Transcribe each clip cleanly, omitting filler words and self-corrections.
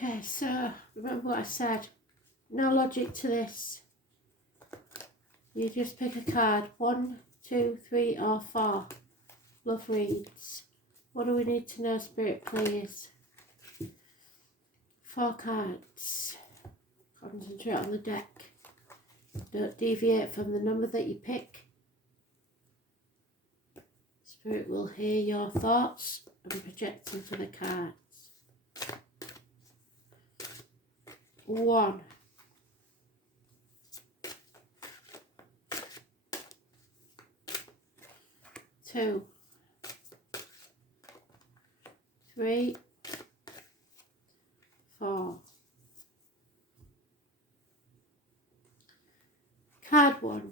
Okay, so remember what I said. No logic to this. You just pick a card. 1, 2, 3 or 4. Love reads. What do we need to know, Spirit, please? 4 cards. Concentrate on the deck. Don't deviate from the number that you pick. Spirit will hear your thoughts and project them to the cards. 1. 2. 3. 4. Card 1.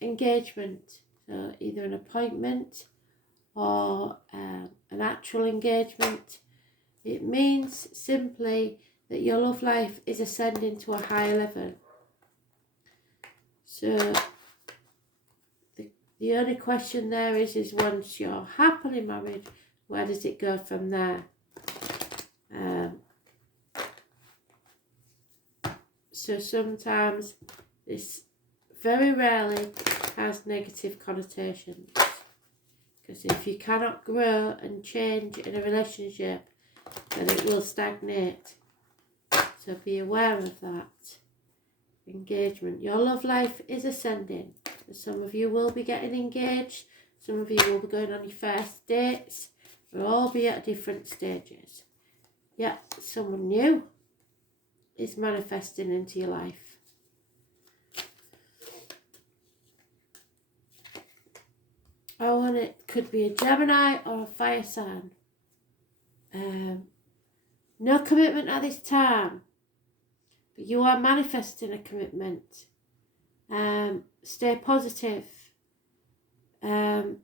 Engagement. So either an appointment or an actual engagement. It means simply that your love life is ascending to a higher level. So the only question there is once you're happily married, where does it go from there? So sometimes this very rarely has negative connotations. Because if you cannot grow and change in a relationship, then it will stagnate. So be aware of that. Engagement. Your love life is ascending. Some of you will be getting engaged. Some of you will be going on your first dates. We'll all be at different stages. Yeah, someone new is manifesting into your life. Oh, and it could be a Gemini or a fire sign. No commitment at this time, but you are manifesting a commitment. Stay positive. It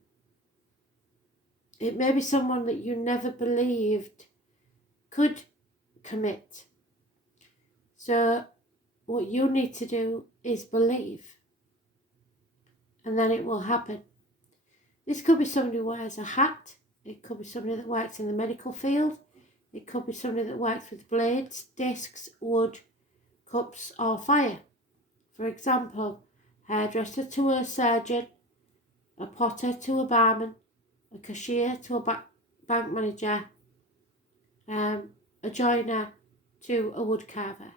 may be someone that you never believed could commit. So what you need to do is believe, and then it will happen. This could be somebody who wears a hat. It could be somebody that works in the medical field. It could be somebody that works with blades, discs, wood, cups or fire. For example, hairdresser to a surgeon, a potter to a barman, a cashier to a bank manager, a joiner to a wood carver,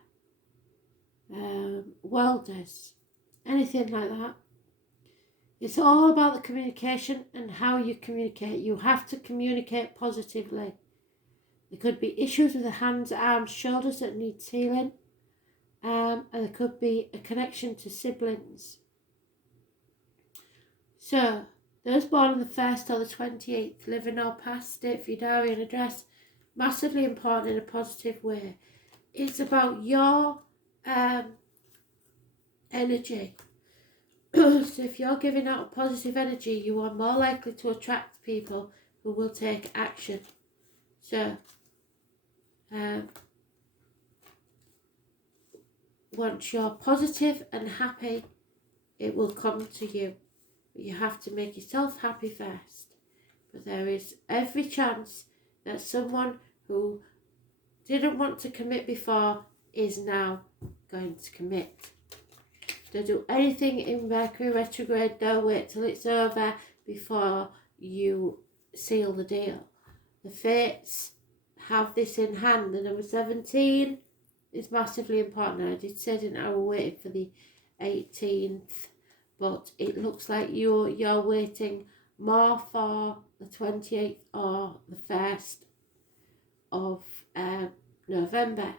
welders, anything like that. It's all about the communication and how you communicate. You have to communicate positively. There could be issues with the hands, arms, shoulders that need healing. And there could be a connection to siblings. So, those born on the 1st or the 28th, living or past, date for your diary and address, massively important in a positive way. It's about your energy. So if you're giving out positive energy, you are more likely to attract people who will take action. So, once you're positive and happy, it will come to you. But you have to make yourself happy first. But there is every chance that someone who didn't want to commit before is now going to commit. Don't do anything in Mercury retrograde. Don't wait till it's over before you seal the deal. The fates have this in hand. The number 17 is massively important. I did say that I was waiting for the 18th, but it looks like you're waiting more for the 28th or the 1st of November.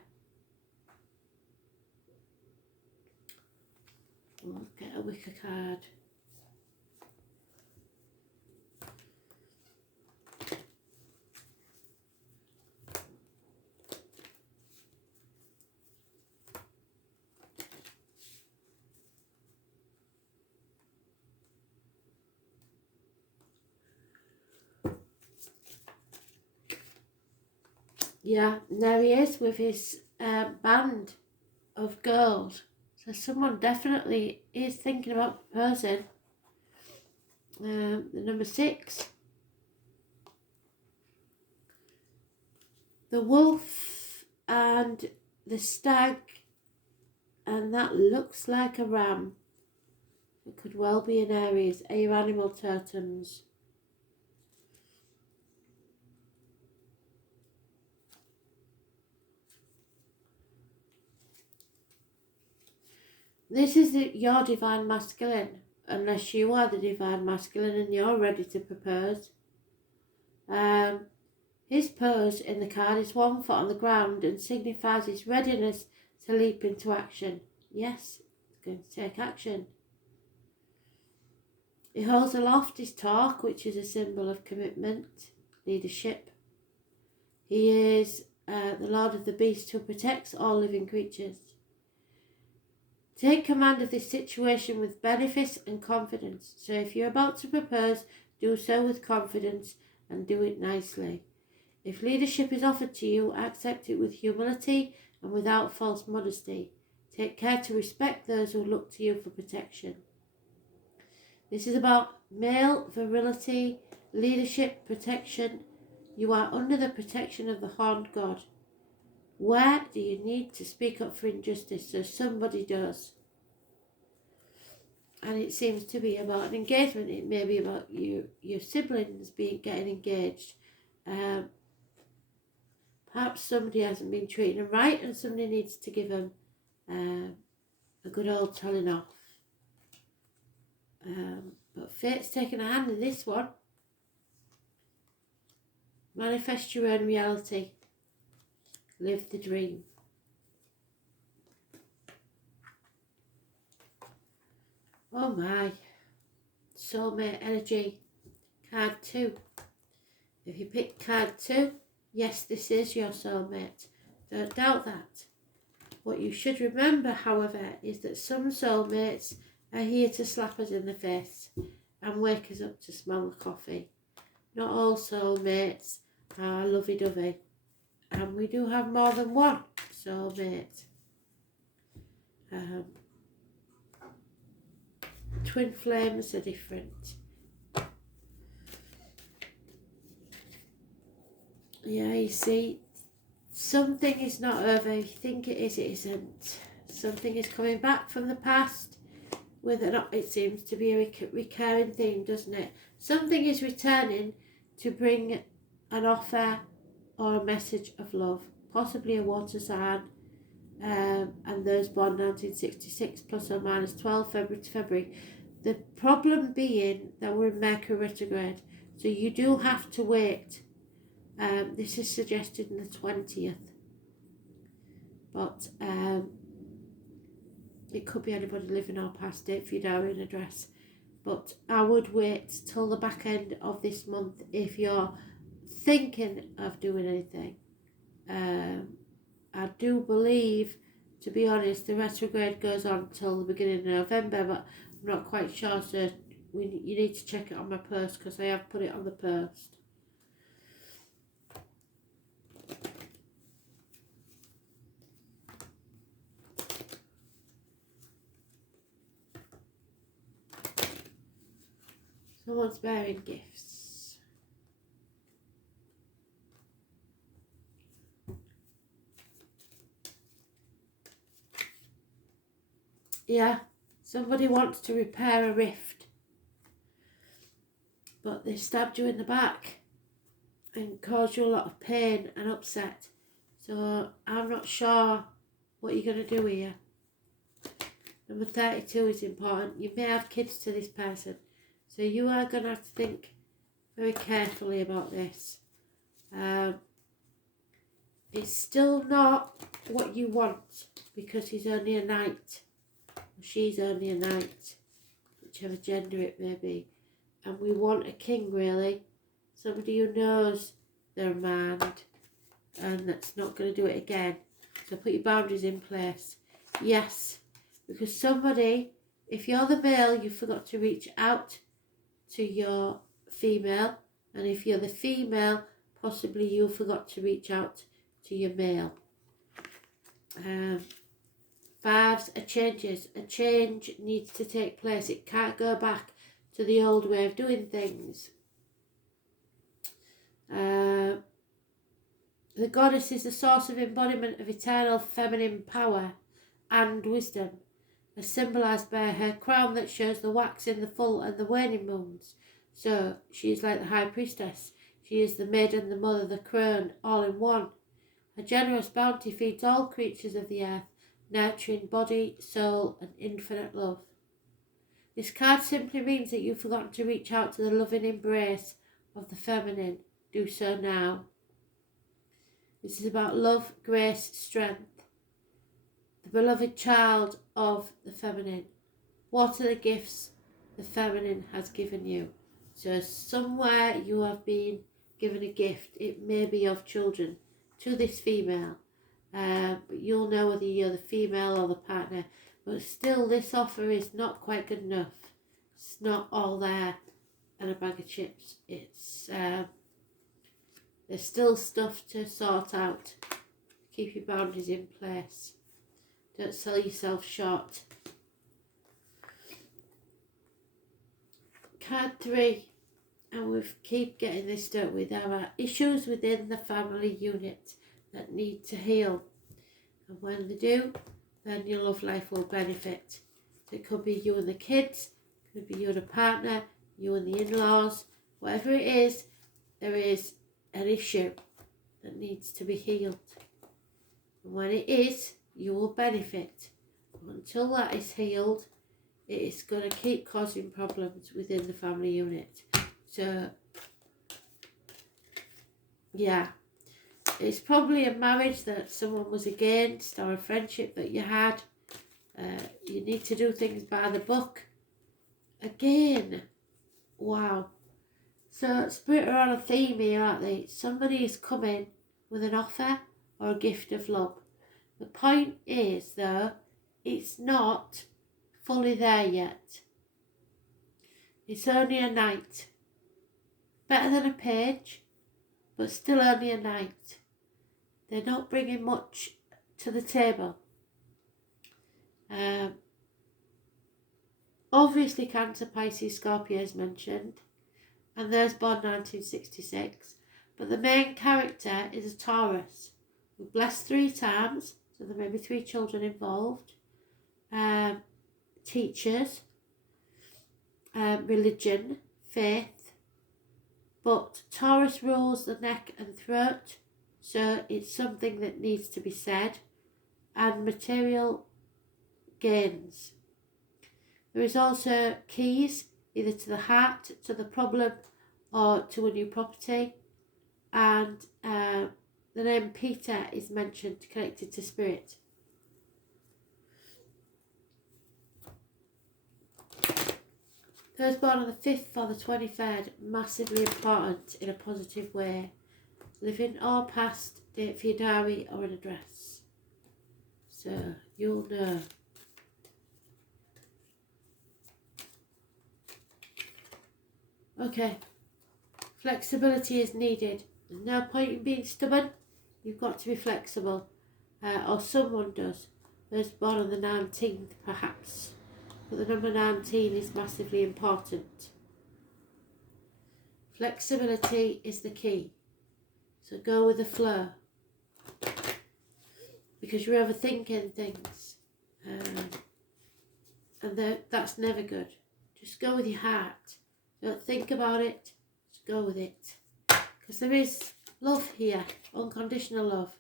We'll get a wicker card. Yeah, there he is with his band of gold. So someone definitely is thinking about proposing. The number 6. The wolf and the stag, and that looks like a ram. It could well be an Aries. Are your animal totems? This is your divine masculine, unless you are the divine masculine and you're ready to propose. His pose in the card is 1 foot on the ground and signifies his readiness to leap into action. Yes, he's going to take action. He holds aloft his torque, which is a symbol of commitment, leadership. He is the Lord of the Beast who protects all living creatures. Take command of this situation with benefice and confidence. So if you're about to propose, do so with confidence and do it nicely. If leadership is offered to you, accept it with humility and without false modesty. Take care to respect those who look to you for protection. This is about male virility, leadership, protection. You are under the protection of the horned god. Where do you need to speak up for injustice? So somebody does. And it seems to be about an engagement. It may be about your siblings getting engaged. Perhaps somebody hasn't been treating them right and somebody needs to give them a good old telling off. But fate's taking a hand in this one. Manifest your own reality. Live the dream. Oh my. Soulmate energy. Card 2. If you pick card 2, yes, this is your soulmate. Don't doubt that. What you should remember, however, is that some soulmates are here to slap us in the face and wake us up to smell the coffee. Not all soulmates are lovey-dovey. And we do have more than one soulmate. Twin flames are different. Yeah, you see, something is not over. You think it is, it isn't. Something is coming back from the past. It seems to be a recurring theme, doesn't it? Something is returning to bring an offer or a message of love, possibly a water sign, and those born 1966 plus or minus 12 February to February. The problem being that we're in Mercury retrograde, so you do have to wait. This is suggested in the 20th, but it could be anybody living or past it for your diary and address. But I would wait till the back end of this month if you're thinking of doing anything. I do believe, to be honest, the retrograde goes on till the beginning of November, but I'm not quite sure, so you need to check it on my post because I have put it on the post. Someone's bearing gifts. Yeah, somebody wants to repair a rift, but they stabbed you in the back and caused you a lot of pain and upset. So I'm not sure what you're going to do here. Number 32 is important. You may have kids to this person, so you are going to have to think very carefully about this. It's still not what you want because he's only a knight. She's only a knight, whichever gender it may be. And we want a king, really. Somebody who knows their mind and that's not going to do it again. So put your boundaries in place. Yes, because somebody, if you're the male, you forgot to reach out to your female. And if you're the female, possibly you forgot to reach out to your male. Fives are changes. A change needs to take place. It can't go back to the old way of doing things. The goddess is the source of embodiment of eternal feminine power and wisdom, as symbolised by her crown that shows the waxing, the full and the waning moons. So she is like the high priestess. She is the maiden, the mother, the crone, all in one. Her generous bounty feeds all creatures of the earth, nurturing body, soul and infinite love. This card simply means that you've forgotten to reach out to the loving embrace of the feminine. Do so now. This is about love, grace, strength. The beloved child of the feminine. What are the gifts the feminine has given you? So somewhere you have been given a gift. It may be of children to this female. But you'll know whether you're the female or the partner. But still, this offer is not quite good enough. It's not all there and a bag of chips. It's there's still stuff to sort out. Keep your boundaries in place. Don't sell yourself short. Card 3, and we keep getting this, don't we? There are issues within the family unit that need to heal. And when they do, then your love life will benefit. It could be you and the kids, it could be you and a partner, you and the in-laws, whatever it is, there is an issue that needs to be healed. And when it is, you will benefit. Until that is healed, it is going to keep causing problems within the family unit. So, yeah. It's probably a marriage that someone was against or a friendship that you had. You need to do things by the book. Again. Wow. So Spirit are on a theme here, aren't they? Somebody is coming with an offer or a gift of love. The point is, though, it's not fully there yet. It's only a knight. Better than a page, but still only a knight. They're not bringing much to the table. Obviously Cancer, Pisces, Scorpio is mentioned, and those born 1966. But the main character is a Taurus. We're blessed 3 times, so there may be 3 children involved. Teachers, religion, faith. But Taurus rules the neck and throat. So it's something that needs to be said, and material gains. There is also keys, either to the heart, to the problem, or to a new property. And the name Peter is mentioned, connected to spirit. Those born on the 5th or the 23rd, massively important in a positive way. Living or past, date for your diary or an address. So you'll know. Okay. Flexibility is needed. There's no point in being stubborn. You've got to be flexible. Or someone does. Those born on the 19th, perhaps. But the number 19 is massively important. Flexibility is the key. So go with the flow. Because you're overthinking things. And that's never good. Just go with your heart. Don't think about it. Just go with it. Because there is love here. Unconditional love.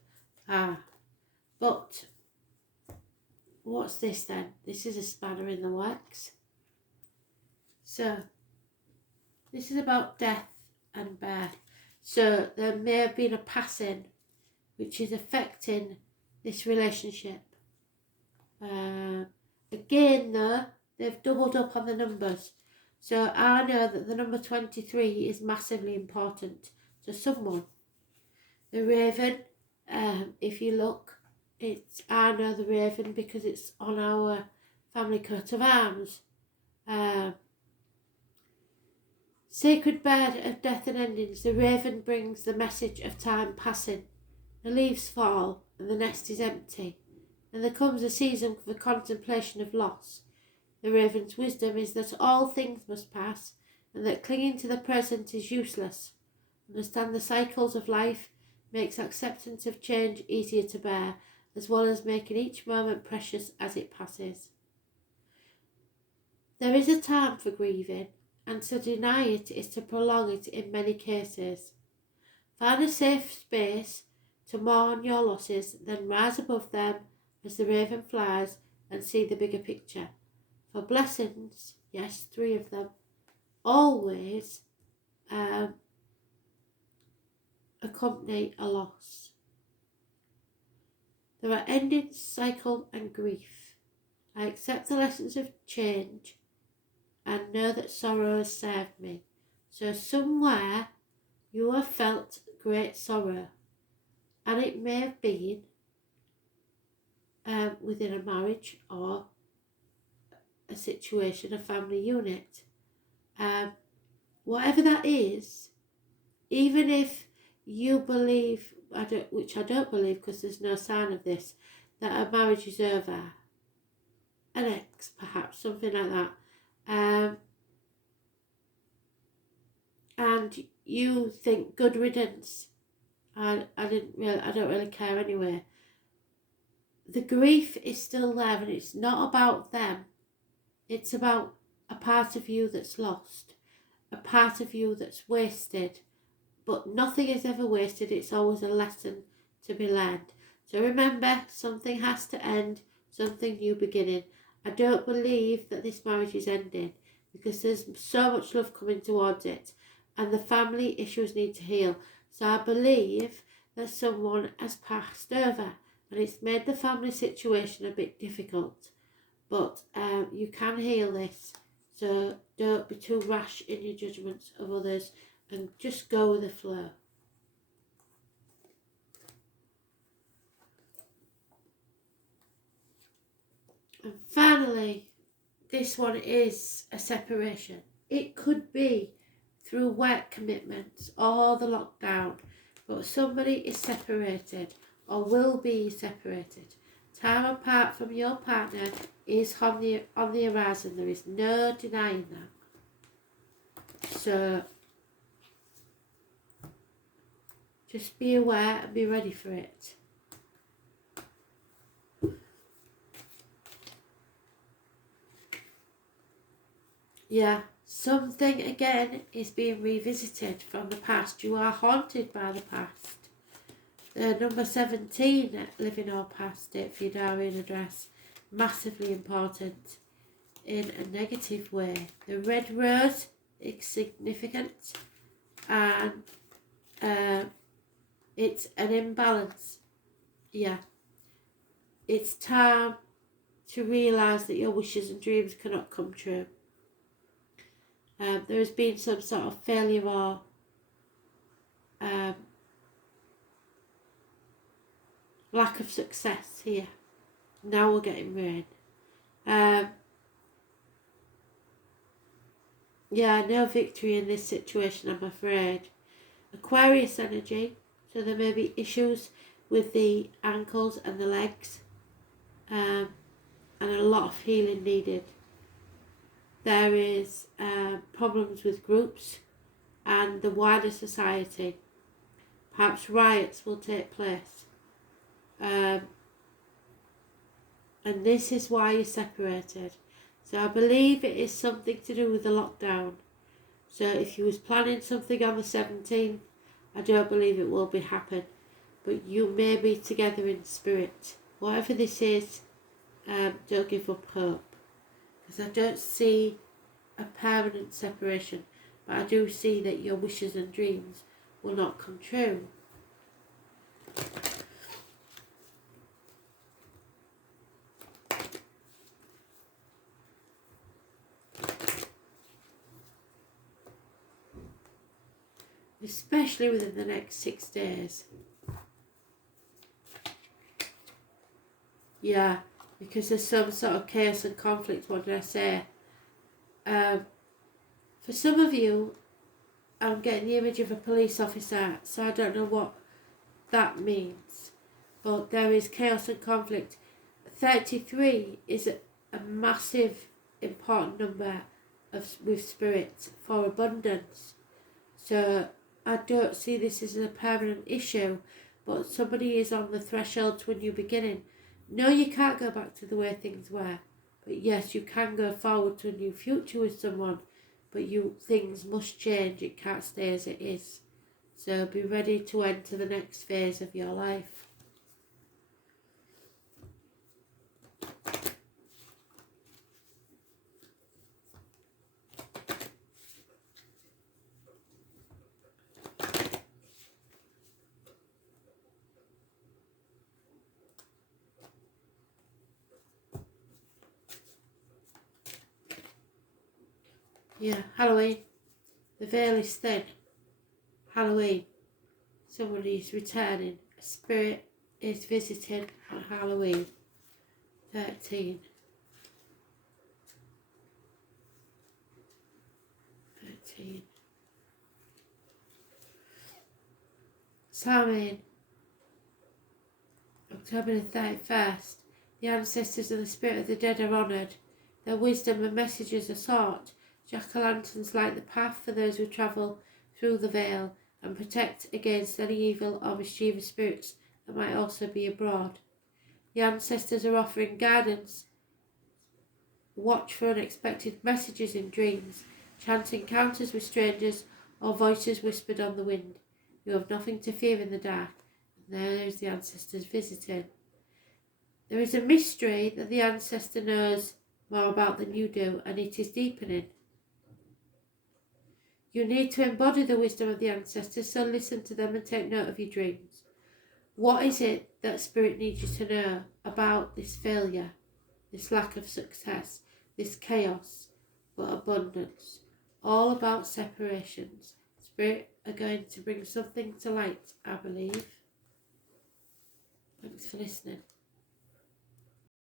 But what's this then? This is a spanner in the works. So this is about death and birth. So there may have been a passing which is affecting this relationship. Again though, they've doubled up on the numbers. So I know that the number 23 is massively important to someone. The raven, if you look, I know the raven because it's on our family coat of arms. Sacred bird of death and endings, the raven brings the message of time passing. The leaves fall and the nest is empty, and there comes a season for contemplation of loss. The raven's wisdom is that all things must pass, and that clinging to the present is useless. Understand the cycles of life makes acceptance of change easier to bear, as well as making each moment precious as it passes. There is a time for grieving, and to deny it is to prolong it in many cases. Find a safe space to mourn your losses, then rise above them as the raven flies and see the bigger picture. For blessings, yes, 3 of them, always accompany a loss. There are endings, cycle and grief. I accept the lessons of change and know that sorrow has served me. So somewhere you have felt great sorrow, and it may have been within a marriage or a situation, a family unit. Whatever that is, even if you believe, which I don't believe because there's no sign of this, that a marriage is over, an ex perhaps, something like that, and you think good riddance, I don't really care anyway. The grief is still there, and it's not about them. It's about a part of you that's lost, a part of you that's wasted. But nothing is ever wasted. It's always a lesson to be learned. So remember, something has to end, something new beginning. I don't believe that this marriage is ending because there's so much love coming towards it, and the family issues need to heal. So I believe that someone has passed over, and it's made the family situation a bit difficult. But you can heal this. So don't be too rash in your judgments of others, and just go with the flow. And finally, this one is a separation. It could be through work commitments or the lockdown, but somebody is separated or will be separated. Time apart from your partner is on the horizon. There is no denying that. So just be aware and be ready for it. Yeah, something again is being revisited from the past. You are haunted by the past. Number 17, living or past it for your diary and address. Massively important in a negative way. The red rose is significant, and it's an imbalance. Yeah. It's time to realise that your wishes and dreams cannot come true. There has been some sort of failure or lack of success here. Now we're getting rain. Yeah, no victory in this situation, I'm afraid. Aquarius energy, so there may be issues with the ankles and the legs, and a lot of healing needed. There is problems with groups and the wider society. Perhaps riots will take place. And this is why you're separated. So I believe it is something to do with the lockdown. So if you was planning something on the 17th, I don't believe it will be happen. But you may be together in spirit. Whatever this is, don't give up hope. Because I don't see a permanent separation. But I do see that your wishes and dreams will not come true. Especially within the next 6 days. Yeah, because there's some sort of chaos and conflict, what did I say? For some of you, I'm getting the image of a police officer, so I don't know what that means. But there is chaos and conflict. 33 is a massive, important number with spirit for abundance. So I don't see this as a permanent issue, but somebody is on the threshold to a new beginning. No, you can't go back to the way things were, but yes, you can go forward to a new future with someone, but things must change. It can't stay as it is. So be ready to enter the next phase of your life. Yeah, Halloween. The veil is thin. Halloween. Somebody is returning. A spirit is visiting on Halloween. 13. 13. Samhain. October the 31st. The ancestors and the spirit of the dead are honoured. Their wisdom and messages are sought. Jack-o'-lanterns light the path for those who travel through the veil and protect against any evil or mischievous spirits that might also be abroad. The ancestors are offering guidance. Watch for unexpected messages in dreams, chance encounters with strangers, or voices whispered on the wind. You have nothing to fear in the dark. And there is the ancestors visiting. There is a mystery that the ancestor knows more about than you do, and it is deepening. You need to embody the wisdom of the ancestors, so listen to them and take note of your dreams. What is it that Spirit needs you to know about this failure, this lack of success, this chaos, but abundance? All about separations. Spirit are going to bring something to light, I believe. Thanks for listening.